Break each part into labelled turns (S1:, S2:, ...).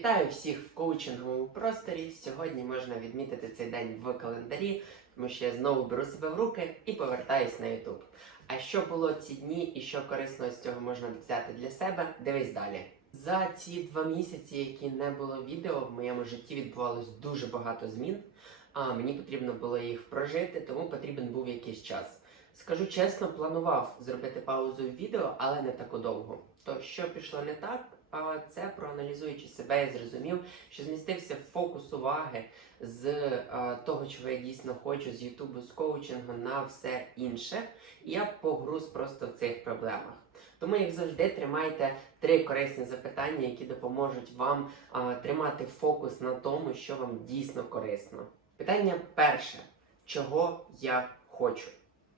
S1: Вітаю всіх в коучинговому просторі. Сьогодні можна відмітити цей день в календарі, тому що я знову беру себе в руки і повертаюсь на YouTube. А що було ці дні і що корисного з цього можна взяти для себе, дивись далі. За ці два місяці, які не було відео, в моєму житті відбувалось дуже багато змін. А мені потрібно було їх прожити, тому потрібен був якийсь час. Скажу чесно, планував зробити паузу в відео, але не таку довго. То що пішло не так? Це проаналізуючи себе, я зрозумів, що змістився фокус уваги з е, того, чого я дійсно хочу, з Ютубу, з коучингу на все інше. І я погруз просто в цих проблемах. Тому, як завжди, тримайте три корисні запитання, які допоможуть вам тримати фокус на тому, що вам дійсно корисно. Питання перше: чого я хочу?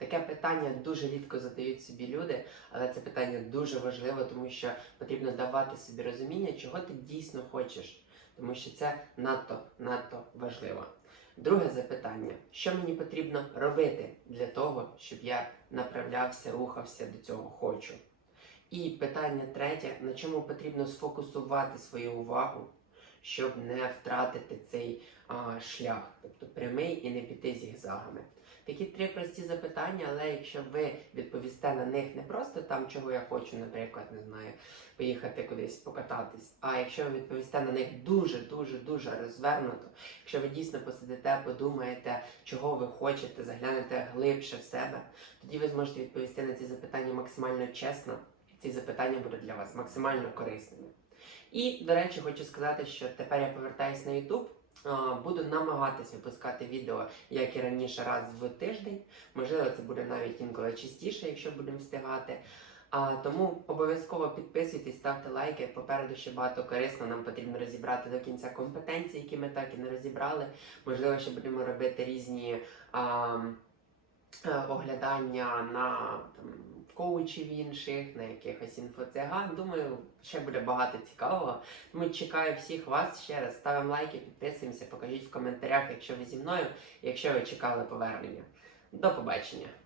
S1: Таке питання дуже рідко задають собі люди, але це питання дуже важливе, тому що потрібно давати собі розуміння, чого ти дійсно хочеш, тому що це надто надто важливо. Друге запитання: що мені потрібно робити для того, щоб я направлявся, рухався до цього хочу? І питання третє: на чому потрібно сфокусувати свою увагу, щоб не втратити цей а, шлях, тобто прямий і не піти зігзагами. Такі три прості запитання, але якщо ви відповісте на них не просто там, чого я хочу, наприклад, не знаю, поїхати кудись покататись, а якщо ви відповісте на них дуже, дуже, дуже розвернуто, якщо ви дійсно посидите, подумаєте, чого ви хочете, заглянете глибше в себе, тоді ви зможете відповісти на ці запитання максимально чесно, ці запитання будуть для вас максимально корисними. І, до речі, хочу сказати, що тепер я повертаюся на YouTube. А, Буду намагатися випускати відео, як і раніше, раз в тиждень. Можливо, це буде навіть інколи частіше, якщо будемо встигати. А, тому обов'язково підписуйтесь, ставте лайки. Попереду ще багато корисно. Нам потрібно розібрати до кінця компетенції, які ми так і не розібрали. Можливо, ще будемо робити різні а, е, оглядання на там, коучів інших, на якихось інфоциган. Думаю, ще буде багато цікавого. Тому чекаю всіх вас ще раз. Ставимо лайки, підписуємося, покажіть в коментарях, якщо ви зі мною, якщо ви чекали повернення. До побачення!